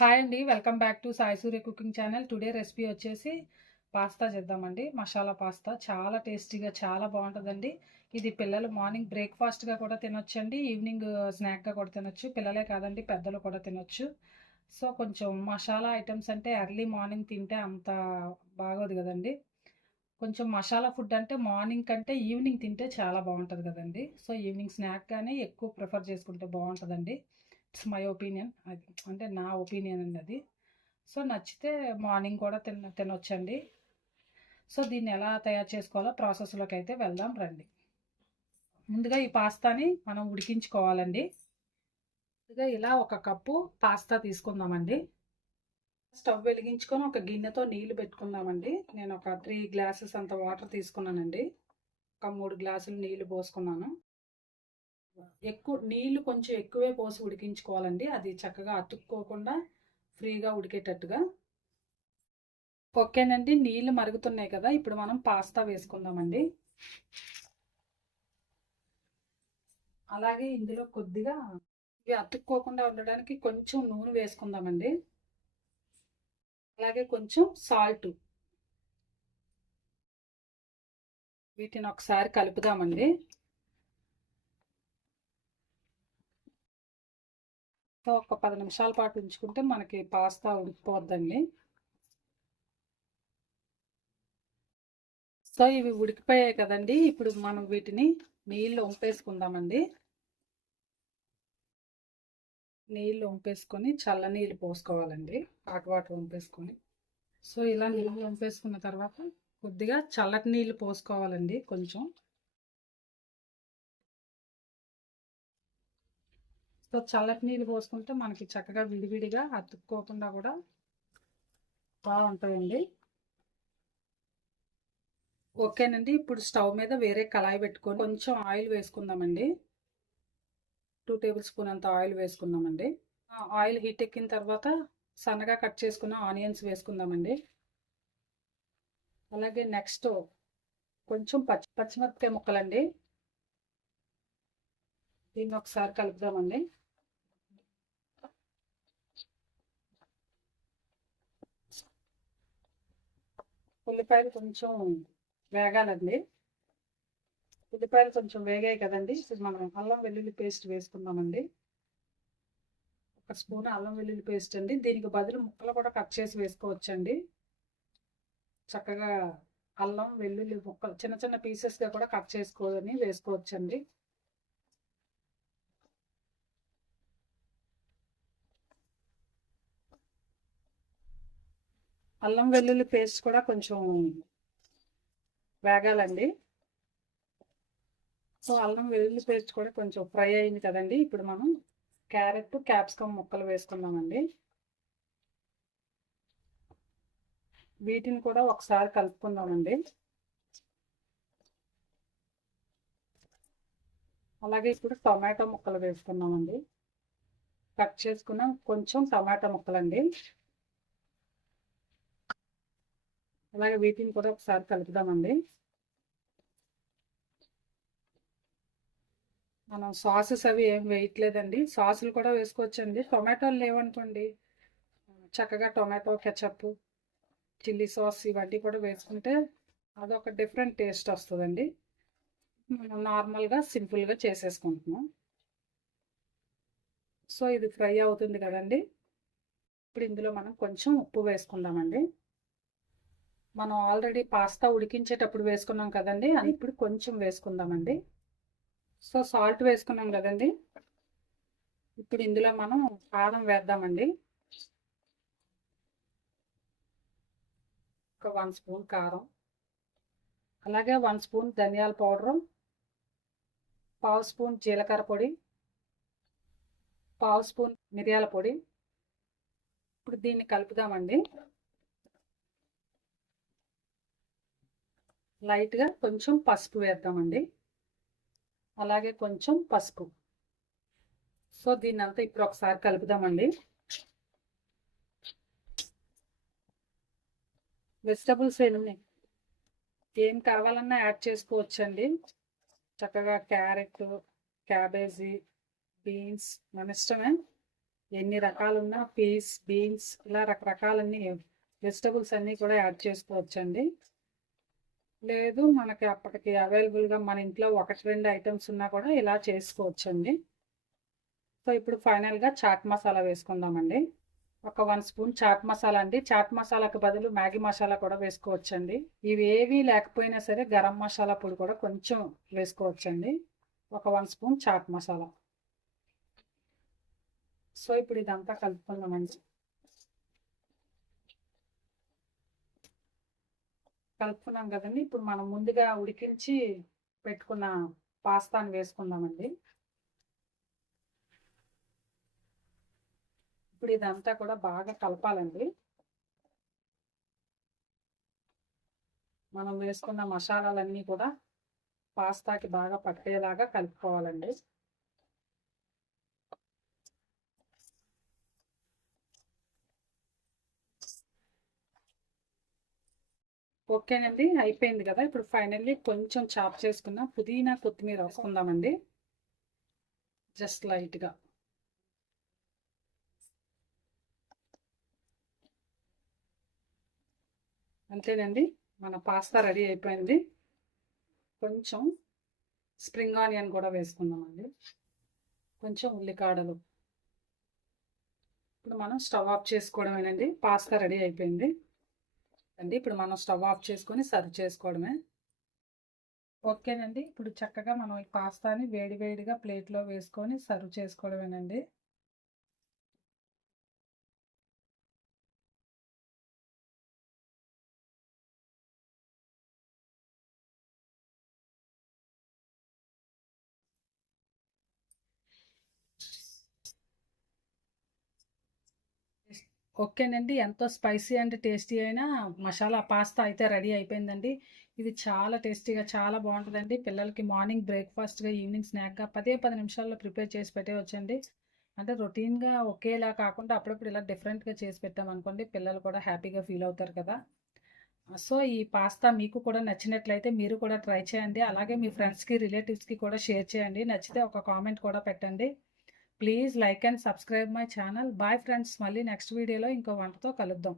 Hi అండి welcome back to Sai Surya cooking channel. Today recipe వచ్చేసి pasta చేద్దామండి. Masala pasta చాలా టేస్టీగా చాలా బాగుంటుందండి. ఇది పిల్లలు మార్నింగ్ బ్రేక్ఫాస్ట్గా కూడా తినొచ్చండి ఈవినింగ్ స్నాక్గా కూడా తినొచ్చు. పిల్లలే కాదండి పెద్దలు కూడా తినొచ్చు. సో కొంచెం మసాలా ఐటమ్స్ అంటే ఎర్లీ మార్నింగ్ తింటే అంత బాగోదు కదండి. కొంచెం మసాలా ఫుడ్ అంటే మార్నింగ్ కంటే ఈవినింగ్ తింటే చాలా బాగుంటుంది కదండి. సో ఈవినింగ్ స్నాక్ కానీ ఎక్కువ ప్రిఫర్ చేసుకుంటే బాగుంటుందండి. It's my opinion. అది అంటే నా ఒపీనియన్ అండి అది సో నచ్చితే మార్నింగ్ కూడా తిన తినొచ్చండి. సో దీన్ని ఎలా తయారు చేసుకోవాలో ప్రాసెస్లోకి అయితే వెళ్దాం రండి. ముందుగా ఈ పాస్తాని మనం ఉడికించుకోవాలండి. ముందుగా ఇలా ఒక కప్పు పాస్తా తీసుకుందామండి. స్టవ్ వెలిగించుకొని ఒక గిన్నెతో నీళ్ళు పెట్టుకుందామండి. నేను ఒక త్రీ గ్లాసెస్ అంత వాటర్ తీసుకున్నానండి. ఒక మూడు గ్లాసులు నీళ్ళు పోసుకున్నాను. ఎక్కువ నీళ్ళు కొంచెం ఎక్కువే పోసి ఉడికించుకోవాలండి. అది చక్కగా అతుక్కోకుండా ఫ్రీగా ఉడికేటట్టుగా. ఓకేనండి నీళ్ళు మరుగుతున్నాయి కదా ఇప్పుడు మనం పాస్తా వేసుకుందామండి. అలాగే ఇందులో కొద్దిగా ఇవి అతుక్కోకుండా ఉండడానికి కొంచెం నూనె వేసుకుందామండి. అలాగే కొంచెం సాల్ట్. వీటిని ఒకసారి కలుపుదామండి. ఒక పది నిమిషాల పాటు ఉంచుకుంటే మనకి పాస్తా ఉడికిపోద్దండి. సో ఇవి ఉడికిపోయాయి కదండి. ఇప్పుడు మనం వీటిని నీళ్ళు వంపేసుకుందామండి నీళ్ళు వంపేసుకొని చల్ల నీళ్ళు పోసుకోవాలండి. హాట్ వాటర్ వంపేసుకొని సో ఇలా నీళ్ళు వంపేసుకున్న తర్వాత కొద్దిగా చల్లటి నీళ్ళు పోసుకోవాలండి కొంచెం. సో చల్లటి నీళ్ళు పోసుకుంటే మనకి చక్కగా విడివిడిగా అతుక్కోకుండా కూడా బాగుంటాయండి. ఓకేనండి ఇప్పుడు స్టవ్ మీద వేరే కళాయి పెట్టుకొని కొంచెం ఆయిల్ వేసుకుందామండి. టూ టేబుల్ స్పూన్ అంత ఆయిల్ వేసుకుందామండి. ఆయిల్ హీట్ ఎక్కిన తర్వాత సన్నగా కట్ చేసుకున్న ఆనియన్స్ వేసుకుందామండి. అలాగే నెక్స్ట్ కొంచెం పచ్చి పచ్చిమిరపకాయ ముక్కలండి. దీన్ని ఒకసారి కలుపుదామండి. ఉల్లిపాయలు కొంచెం వేగాలండి. ఉల్లిపాయలు కొంచెం వేగాయి కదండి. ఇప్పుడు మనం అల్లం వెల్లుల్లి పేస్ట్ వేసుకుందామండి. ఒక స్పూన్ అల్లం వెల్లుల్లి పేస్ట్ అండి. దీనికి బదులు ముక్కలు కూడా కట్ చేసి వేసుకోవచ్చండి. చక్కగా అల్లం వెల్లుల్లి ముక్కలు చిన్న చిన్న పీసెస్గా కూడా కట్ చేసుకోదని వేసుకోవచ్చండి. అల్లం వెల్లుల్లి పేస్ట్ కూడా కొంచెం వేగాలండి. సో అల్లం వెల్లుల్లి పేస్ట్ కూడా కొంచెం ఫ్రై అయింది కదండి. ఇప్పుడు మనం క్యారెట్ క్యాప్సికమ్ ముక్కలు వేసుకుందామండి. వీటిని కూడా ఒకసారి కలుపుకుందామండి. అలాగే ఇప్పుడు టొమాటో ముక్కలు వేసుకున్నామండి కట్ చేసుకున్న కొంచెం టమాటా ముక్కలండి. అలాగే వీటిని కూడా ఒకసారి కలుపుదామండి. మనం సాసెస్ అవి ఏం వేయట్లేదండి. సాసులు కూడా వేసుకోవచ్చండి. టొమాటోలు లేవనుకోండి. చక్కగా టొమాటో కెచప్ చిల్లీ సాస్ ఇవన్నీ కూడా వేసుకుంటే అదొక డిఫరెంట్ టేస్ట్ వస్తుందండి. మనం నార్మల్గా సింపుల్గా చేసేసుకుంటున్నాం. సో ఇది ఫ్రై అవుతుంది కదండి. ఇప్పుడు ఇందులో మనం కొంచెం ఉప్పు వేసుకుందామండి. మనం ఆల్రెడీ పాస్తా ఉడికించేటప్పుడు వేసుకున్నాం కదండి అది ఇప్పుడు కొంచెం వేసుకుందామండి. సో సాల్ట్ వేసుకున్నాం కదండి. ఇప్పుడు ఇందులో మనం కారం వేద్దామండి. ఒక వన్ స్పూన్ కారం. అలాగే వన్ స్పూన్ ధనియాల పౌడరు. పావు స్పూన్ జీలకర్ర పొడి. పావు స్పూన్ మిరియాల పొడి. ఇప్పుడు దీన్ని కలుపుదామండి. లైట్గా కొంచెం పసుపు వేద్దామండి. అలాగే కొంచెం పసుపు. సో దీన్ని అంతా ఇప్పుడు ఒకసారి కలుపుదామండి. వెజిటబుల్స్ ఏమి ఏం కావాలన్నా యాడ్ చేసుకోవచ్చండి. చక్కగా క్యారెట్ క్యాబేజీ బీన్స్ మన ఇష్టమే. ఎన్ని రకాలున్నా పీస్ బీన్స్ ఇలా రకరకాలన్నీ వెజిటబుల్స్ అన్నీ కూడా యాడ్ చేసుకోవచ్చండి. లేదు మనకి అప్పటికి అవైలబుల్గా మన ఇంట్లో ఒకటి రెండు ఐటమ్స్ ఉన్నా కూడా ఇలా చేసుకోవచ్చండి. సో ఇప్పుడు ఫైనల్గా చాట్ మసాలా వేసుకుందామండి. ఒక వన్ స్పూన్ చాట్ మసాలా అండి. చాట్ మసాలాకి బదులు మ్యాగీ మసాలా కూడా వేసుకోవచ్చండి. ఇవి ఏవి లేకపోయినా సరే గరం మసాలా పొడి కూడా కొంచెం వేసుకోవచ్చండి. ఒక one spoon chaat masala. So ఇప్పుడు ఇదంతా కలుపుకుందామండి. కలుపుకున్నాం కదండి. ఇప్పుడు మనం ముందుగా ఉడికించి పెట్టుకున్న పాస్తాని వేసుకుందామండి. ఇప్పుడు ఇదంతా కూడా బాగా కలపాలండి. మనం వేసుకున్న మసాలాలన్నీ కూడా పాస్తాకి బాగా పట్టేలాగా కలుపుకోవాలండి. ఓకేనండి అయిపోయింది కదా. ఇప్పుడు ఫైనల్లీ కొంచెం చాప్ చేసుకున్న పుదీనా కొత్తిమీర వేసుకుందామండి. జస్ట్ లైట్గా. అంతేనండి మన పాస్తా రెడీ అయిపోయింది. కొంచెం స్ప్రింగ్ ఆనియన్ కూడా వేసుకుందామండి. కొంచెం ఉల్లికాడలు. ఇప్పుడు మనం స్టవ్ ఆఫ్ చేసుకోవడమేనండి పాస్తా రెడీ అయిపోయింది. అండి. ఇప్పుడు మనం స్టవ్ ఆఫ్ చేసుకొని సర్వ్ చేసుకోవడమే. ఓకేనండి. ఇప్పుడు చక్కగా మనం ఈ పాస్తాని వేడి వేడిగా ప్లేట్లో వేసుకొని సర్వ్ చేసుకోవడమేనండి. ఓకేనండి. ఎంతో స్పైసీ అండ్ టేస్టీ అయిన మసాలా పాస్తా అయితే రెడీ అయిపోయిందండి. ఇది చాలా టేస్టీగా చాలా బాగుంటుందండి. పిల్లలకి మార్నింగ్ బ్రేక్ఫాస్ట్గా ఈవినింగ్ స్నాక్గా పదే పది నిమిషాల్లో ప్రిపేర్ చేసి పెట్టేవచ్చండి అంటే రొటీన్గా ఒకేలా కాకుండా అప్పుడప్పుడు ఇలా డిఫరెంట్గా చేసి పెట్టామనుకోండి పిల్లలు కూడా హ్యాపీగా ఫీల్ అవుతారు కదా. సో ఈ పాస్తా మీకు కూడా నచ్చినట్లయితే మీరు కూడా ట్రై చేయండి. అలాగే మీ ఫ్రెండ్స్కి రిలేటివ్స్కి కూడా షేర్ చేయండి. నచ్చితే ఒక కామెంట్ కూడా పెట్టండి. Please like and subscribe my channel bye friends మళ్ళీ నెక్స్ట్ వీడియోలో ఇంకో వంటతో కలుద్దాం.